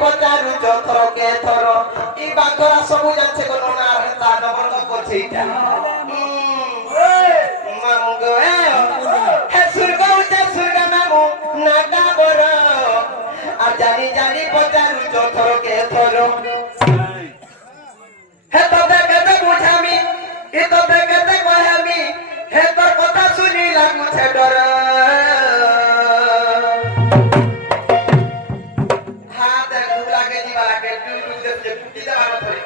পচারু চথর কে থর ই বাকরা সবু যাচ্ছে কোন না হেতা নবর করছে এটা মামু গো হে সুরগা উঠে সুরগা মামু নাগা বড় আর জানি জানি পচারু চথর কে থর হে তবে কেতে বুঝামি ই তবে কেতে কহামি হে তোর কথা শুনি লাগুছে ডর হাত গুলাকে দিবাকে টুটু দে টুটি দেবার ধরে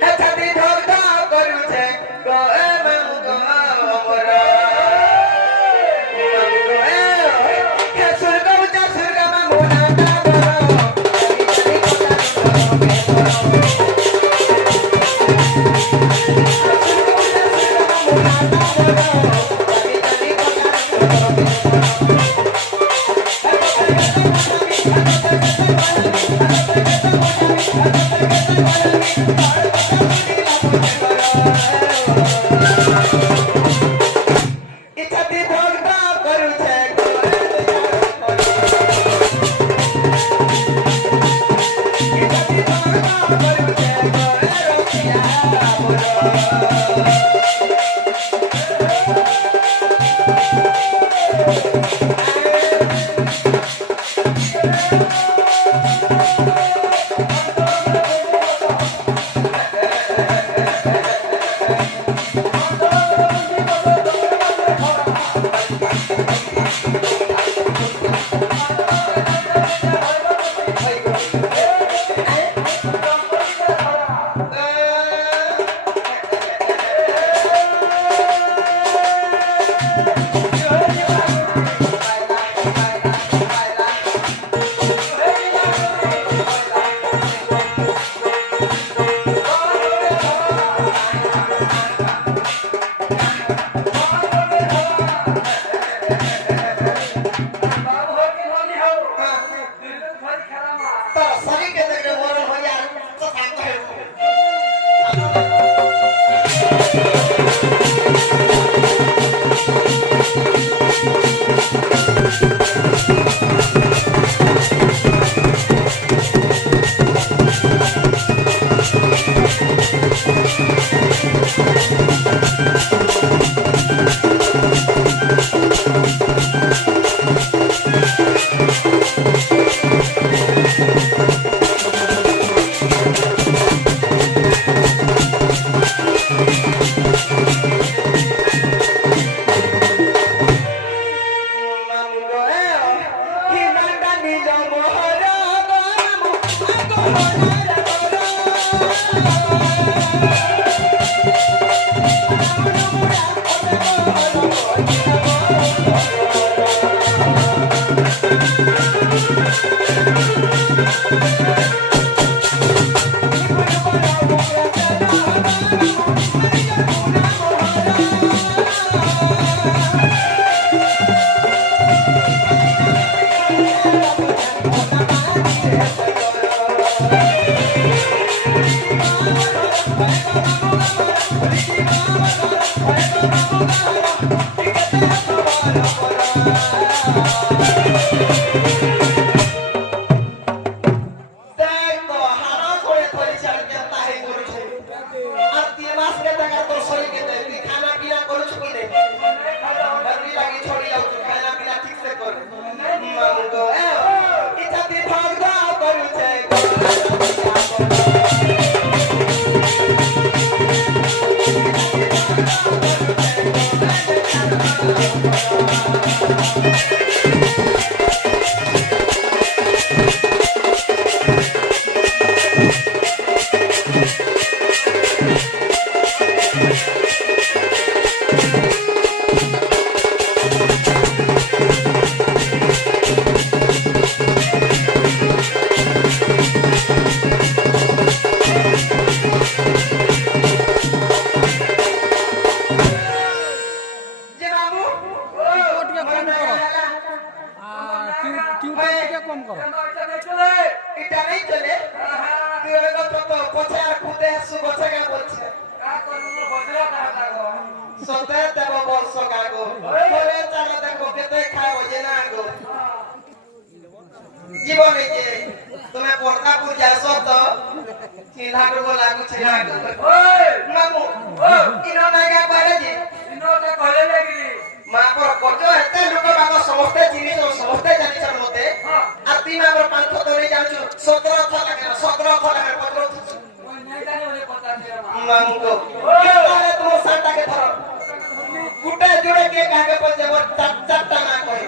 হে ছাতি ধক ধক করুছে গো এ মামু গো আমর মামু গো হে সুরগ উচা সুরগ মামু না জীবনে যে তুমি পড়তা বুঝা সত চিহ্না করব লাগুছে মামু ইনো নাইগা কইলে জি ইনোটা কইলে লাগি মা পর কত এতে লোক বাবা সমস্ত জিনিস সমস্ত জানিছ মতে আর তুই মা পর পাঁচ তো নেই জানছু 17 থা লাগে 17 থা লাগে 15 ওই নাই জানি বলে কথা দিরা মামু গো তাহলে তোমার সাটাকে ধর গুটে জুড়ে কে কাকে বলছে মোর চারটা না কই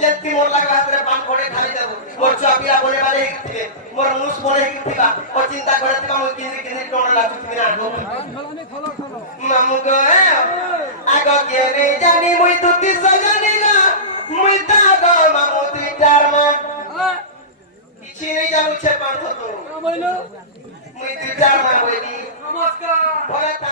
যেতি মোর লাগা হাতে পান পড়ে খাই দেব মোর চাপিয়া বলে বালে হিতে মোর মুস বলে হিতিবা ও চিন্তা করে দিবা মই কিনি কিনি টোন লাগুছি না গো মামু গো আগো কে রে জানি মুই দুতি সজনি গো মুই তা গো মামু তুই চার মা কিছু নেই জানুছে পাঁচ তো বইলো মুই তুই চার মা বলি নমস্কার বলে তা